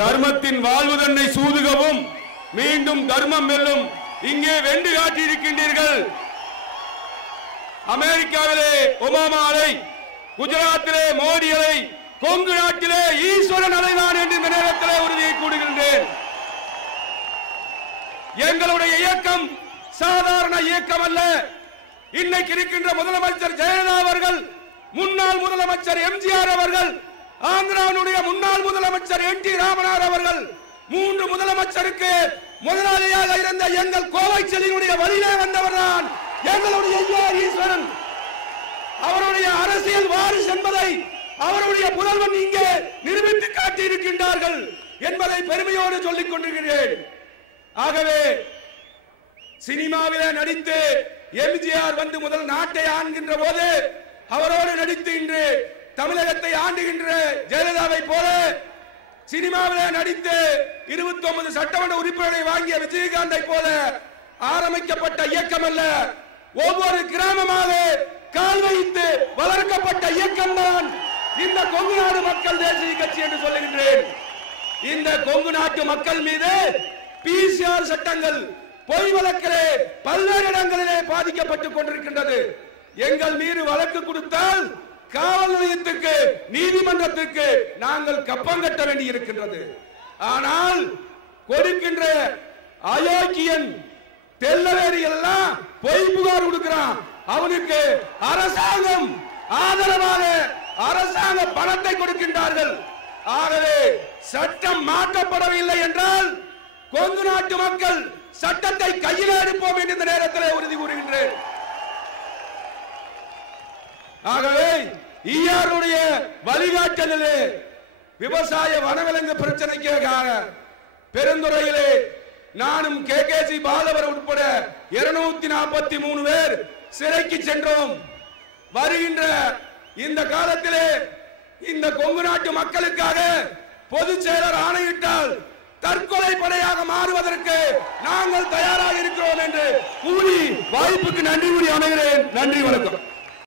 தர்மத்தின் வாழ்வு தன்னை சூதுகவும் மீண்டும் தர்மம் வெல்லும். இங்கே வென்று காட்டியிருக்கின்றீர்கள். அமெரிக்காவிலே ஒபாமா அலை, குஜராத்திலே மோடி அலை, கொங்கு நாட்டிலே ஈஸ்வரன் அலைதான் என்று இந்த நேரத்திலே உறுதியை கூறுகின்றேன். எங்களுடைய இயக்கம் சாதாரண இயக்கம் அல்ல. இன்னைக்கு இருக்கின்ற முதலமைச்சர் ஜெயலலிதா அவர்கள், முன்னாள் முதலமைச்சர் எம்ஜிஆர் அவர்கள், ஆந்திராவுடைய முன்னாள் முதலமைச்சர் என் டி ராமநாத் அவர்கள், 3 முதலமைச்சருக்கு முதலாளியாக இருந்த எங்கள் கோவை செல்லினுடைய வழியிலே வந்தவர் தான் எங்களுடைய ஈஸ்வரன். அவருடைய அரசியல் வாரிசு என்பதை அவருடைய புதல்வன் இங்கே நிரூபித்து காட்டியிருக்கின்றார்கள் என்பதை பெருமையோடு சொல்லிக் கொண்டிருக்கிறேன். ஆகவே சினிமாவிலே நடித்து எம்ஜிஆர் வந்து முதல் நாட்டை ஆண்கின்ற போது அவரோடு நடித்து இன்று தமிழகத்தை ஆண்டுகின்ற ஜெயலலிதாவை போல சினிமாவிலே நடித்து 29 சட்டமன்ற உறுப்பினரை வாங்கிய விஜயகாந்தை போல ஆரம்பிக்கப்பட்ட இயக்கம் அல்ல. ஒவ்வொரு கிராமமாக கால் வைத்து வளர்க்கப்பட்ட இயக்கம் தான் இந்த கொங்கு நாடு மக்கள் தேசிய கட்சி என்று சொல்லுகின்றேன். இந்த கொங்கு நாட்டு மக்கள் மீது பிசிஆர் சட்டங்கள் பொய் வழக்கிலே பல்வேறு இடங்களிலே பாதிக்கப்பட்டுக் கொண்டிருக்கின்றது. எங்கள் மீது வழக்கு கொடுத்தால் காவல் நிலையத்துக்கு, நீதிமன்றத்திற்கு நாங்கள் கப்பம் கட்ட வேண்டி இருக்கின்றது. ஆனால் கொடுக்கின்ற அயோக்கியன் தெல்லவேரி எல்லாம் பொய் புகார் கொடுக்கிறான். அவனுக்கு அரசாங்கம் ஆதரவாக அரசாங்க பணத்தை கொடுக்கின்றார்கள். ஆகவே சட்டம் மாற்றப்படவில்லை என்றால் கொங்கு நாட்டு மக்கள் சட்டத்தை கையில் எடுப்போம் என்று இந்த நேரத்தில் உறுதி கூறுகின்றேன். ஆகவே ஈஆருடைய வழிகாட்டலிலே விவசாய வனவிலங்கு பிரச்சனைக்காக பெருந்துறையிலே நானும் கேகேசி பாலவர் உட்பட 243 பேர் சிறைக்கு சென்றோம். வருகின்ற இந்த காலத்திலே இந்த கொங்கு நாட்டு மக்களுக்காக பொதுச் செயலர் ஆணையிட்டால் தற்கொலை படையாக மாறுவதற்கு நாங்கள் தயாராக இருக்கிறோம் என்று கூறி வாய்ப்புக்கு நன்றி கூறி அமைகிறேன். நன்றி, வணக்கம்.